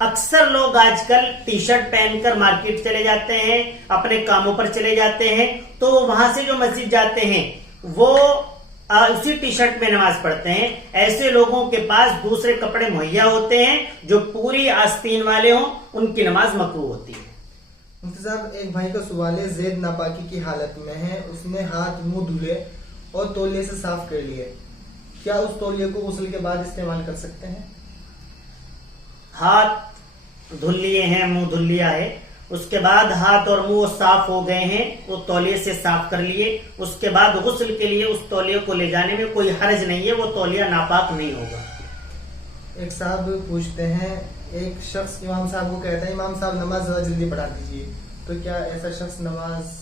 اکثر لوگ آج کل ٹی شرٹ پہن کر مارکیٹ چلے جاتے ہیں, اپنے کاموں پر چلے جاتے ہیں, تو وہاں سے جو مسجد جاتے ہیں وہ اسی ٹی شرٹ میں نماز پڑھتے ہیں. ایسے لوگوں کے پاس دوسرے کپڑے مہیا ہوتے ہیں جو پوری آستین والے ہوں, ان کی نماز مکروہ ہوتی ہے. مفتی صاحب, ایک بھائی کا سوال ہے, زید ناپاکی کی حالت میں ہے, اس نے ہاتھ منہ دھلے اور تولیے سے صاف کر لیے, کیا اس تولیے کو غسل کے بعد استعمال کر سکتے ہیں؟ ہاتھ دھل لیے ہیں, منہ دھل لیا ہے, اس کے بعد ہاتھ اور منہ صاف ہو گئے ہیں, وہ تولیے سے صاف کر لیے, اس کے بعد غسل کے لیے اس تولیے کو لے جانے میں کوئی حرج نہیں ہے, وہ تولیہ ناپاک نہیں ہوگا. ایک صاحب پوچھتے ہیں, ایک شخص امام صاحب کو کہتا ہے امام صاحب نماز ذرا جلدی پڑھا دیجیے, تو کیا ایسا شخص نماز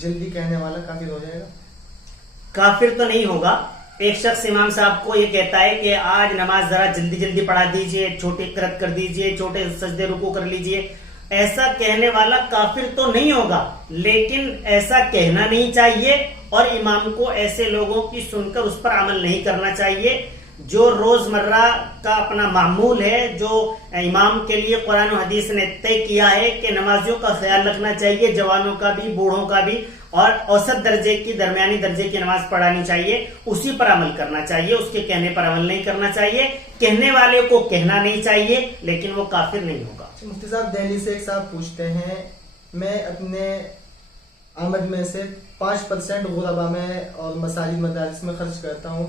جلدی کہنے والا کافر ہو جائے گا؟ کافر تو نہیں ہوگا. ایک شخص امام صاحب کو یہ کہتا ہے کہ آج نماز ذرا جلدی جلدی پڑھا دیجئے, چھوٹی قرأت کر دیجئے, چھوٹے سجدے رکوع کر لیجئے, ایسا کہنے والا کافر تو نہیں ہوگا, لیکن ایسا کہنا نہیں چاہیے اور امام کو ایسے لوگوں کی سن کر اس پر عمل نہیں کرنا چاہیے. جو روزمرہ کا اپنا معمول ہے, جو امام کے لیے قرآن و حدیث نے طے کیا ہے کہ نمازیوں کا خیال رکھنا چاہیے, جوانوں کا بھی, بوڑھوں کا بھی, اور اوسط درجے کی, درمیانی درجے کی نماز پڑھانی چاہیے, اسی پر عمل کرنا چاہیے, اس کے کہنے پر عمل نہیں کرنا چاہیے. کہنے والے کو کہنا نہیں چاہیے, لیکن وہ کافر نہیں ہوگا. مفتی صاحب, دہلی سے ایک صاحب پوچھتے ہیں, میں اپنے آمد میں سے 5% غربا میں اور مساجد مدارس میں خرچ کرتا ہوں,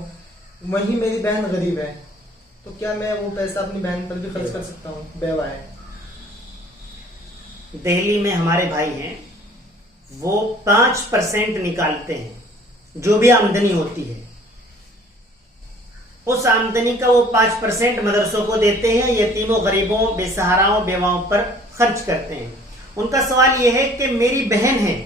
وہیں میری بہن غریب ہے, تو کیا میں وہ پیسہ اپنی بہن پر بھی خرچ کر سکتا ہوں؟ بیوہ ہے. دہلی میں ہمارے بھائی ہیں, وہ 5% نکالتے ہیں جو بھی آمدنی ہوتی ہے, اس آمدنی کا وہ 5% مدرسوں کو دیتے ہیں, یتیموں, غریبوں, بے سہاراؤں, بیواؤں پر خرچ کرتے ہیں. ان کا سوال یہ ہے کہ میری بہن ہے,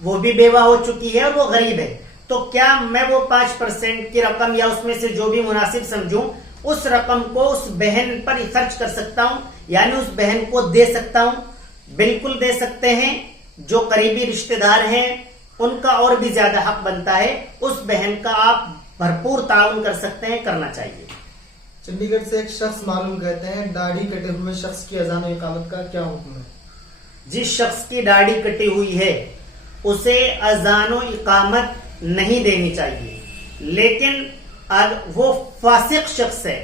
وہ بھی بیوہ ہو چکی ہے اور وہ غریب ہے, تو کیا میں وہ 5% کی رقم یا اس میں سے جو بھی مناسب سمجھوں اس رقم کو اس بہن پر خرچ کر سکتا ہوں, یعنی اس بہن کو دے سکتا ہوں؟ بالکل دے سکتے ہیں. جو قریبی رشتہ دار ہیں ان کا اور بھی زیادہ حق بنتا ہے, اس بہن کا آپ بھرپور تعاون کر سکتے ہیں, کرنا چاہیے. چنڈی گڑھ سے ایک شخص معلوم کہتے ہیں, داڑھی کٹے ہوئے شخص کی اذان و اقامت کا کیا حکم ہے؟ جس شخص کی داڑھی کٹی ہوئی ہے اسے اذان و اقامت نہیں دینی چاہیے, لیکن وہ فاسق شخص ہے,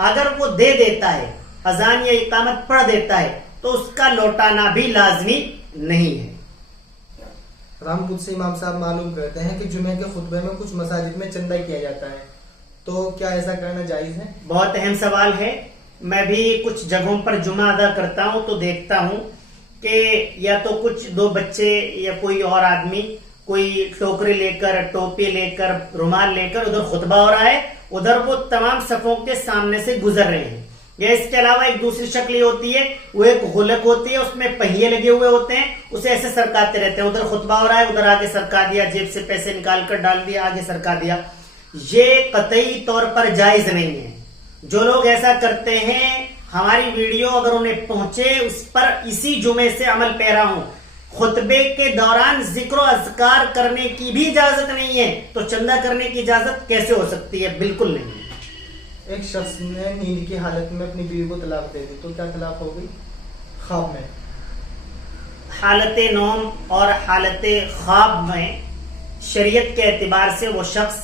اگر وہ دے دیتا ہے, اذان یا اقامت پڑھ دیتا ہے, تو اس کا لوٹانا بھی لازمی نہیں ہے. رامپور سے امام صاحب معلوم کرتے ہیں کہ جمعے کے خطبے میں کچھ مساجد میں چندہ کیا جاتا ہے, تو کیا ایسا کرنا جائز ہے؟ بہت اہم سوال ہے. میں بھی کچھ جگہوں پر جمعہ ادا کرتا ہوں تو دیکھتا ہوں کہ یا تو کچھ 2 بچے یا کوئی اور آدمی کوئی ٹوکری لے کر, ٹوپی لے کر, رومال لے کر ادھر خطبہ ہو رہا ہے, ادھر وہ تمام صفوں کے سامنے سے گزر رہے ہیں. یا اس کے علاوہ ایک دوسری شکل یہ ہوتی ہے, وہ ایک غلق ہوتی ہے, اس میں پہیے لگے ہوئے ہوتے ہیں, اسے ایسے سرکاتے رہتے ہیں, ادھر خطبہ ہو رہا ہے, ادھر آگے سرکا دیا, جیب سے پیسے نکال کر ڈال دیا, آگے سرکا دیا. یہ قطعی طور پر جائز نہیں ہے. جو لوگ ایسا کرتے ہیں, ہماری ویڈیو اگر انہیں پہنچے, اس پر اسی جمعے سے عمل پیرا ہوں. خطبے کے دوران ذکر و اذکار کرنے کی بھی اجازت نہیں ہے, تو چندہ کرنے کی اجازت کیسے ہو سکتی ہے؟ بالکل نہیں. ایک شخص نے نیند کی حالت میں اپنی بیوی کو طلاق دے دی, تو کیا طلاق ہو گئی خواب میں؟ حالت نوم اور حالت خواب میں شریعت کے اعتبار سے وہ شخص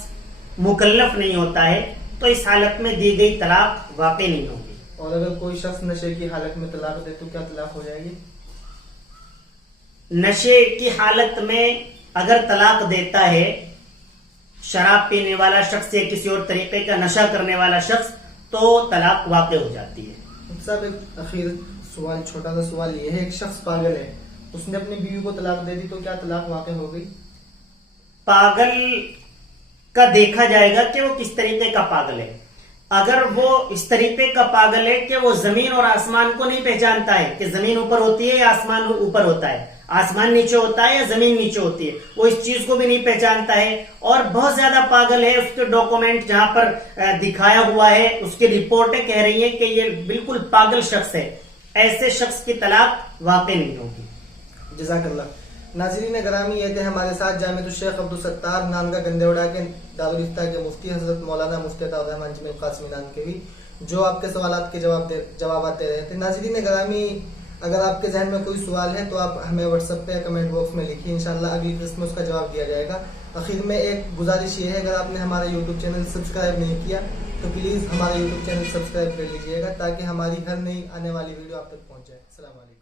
مکلف نہیں ہوتا ہے, تو اس حالت میں دی گئی طلاق واقع نہیں ہوگی. اور اگر کوئی شخص نشے کی حالت میں طلاق دے تو کیا طلاق ہو جائے گی؟ نشے کی حالت میں اگر طلاق دیتا ہے شراب پینے والا شخص یا کسی اور طریقے کا نشہ کرنے والا شخص, تو طلاق واقع ہو جاتی ہے. صاحب ایک اخیر سوال, چھوٹا سا سوال یہ ہے, ایک شخص پاگل ہے, اس نے اپنی بیوی کو طلاق دے دی, تو کیا طلاق واقع ہو گئی؟ پاگل کا دیکھا جائے گا کہ وہ کس طریقے کا پاگل ہے. اگر وہ اس طریقے کا پاگل ہے کہ وہ زمین اور آسمان کو نہیں پہچانتا ہے کہ زمین اوپر ہوتی ہے یا آسمان اوپر ہوتا ہے, آسمان نیچے ہوتا ہے یا زمین نیچے ہوتی ہے, وہ اس چیز کو بھی نہیں پہچانتا ہے, اور بہت زیادہ پاگل ہے, اس کے ڈاکومنٹ جہاں پر دکھایا ہوا ہے, اس کی رپورٹیں کہہ رہی ہیں کہ یہ بالکل پاگل شخص ہے, ایسے شخص کی طلاق واقع نہیں ہوگی. جزاک اللہ. ناظرین گرامی, یہ تھے ہمارے ساتھ جامع الشیخ عبدالستار نانگا گندیوڑا کے دارالفتہ کے مفتی حضرت مولانا مفتی عطاء الرحمن جمیل قاسمی نانکوی. جو آپ کے سوالات کے جوابات دے رہے تھے. ناظرین گرامی، اگر آپ کے ذہن میں کوئی سوال ہے تو آپ ہمیں واٹس ایپ پہ کمنٹ باکس میں لکھیے، انشاءاللہ اگلی قسط میں اس کا جواب دیا جائے گا. آخر میں ایک گزارش یہ ہے، اگر آپ نے ہمارا یوٹیوب چینل سبسکرائب نہیں کیا تو پلیز ہمارا یوٹیوب چینل سبسکرائب کر لیجئے گا تاکہ ہماری ہر نئی آنے والی ویڈیو آپ تک پہنچ جائے. السلام علیکم.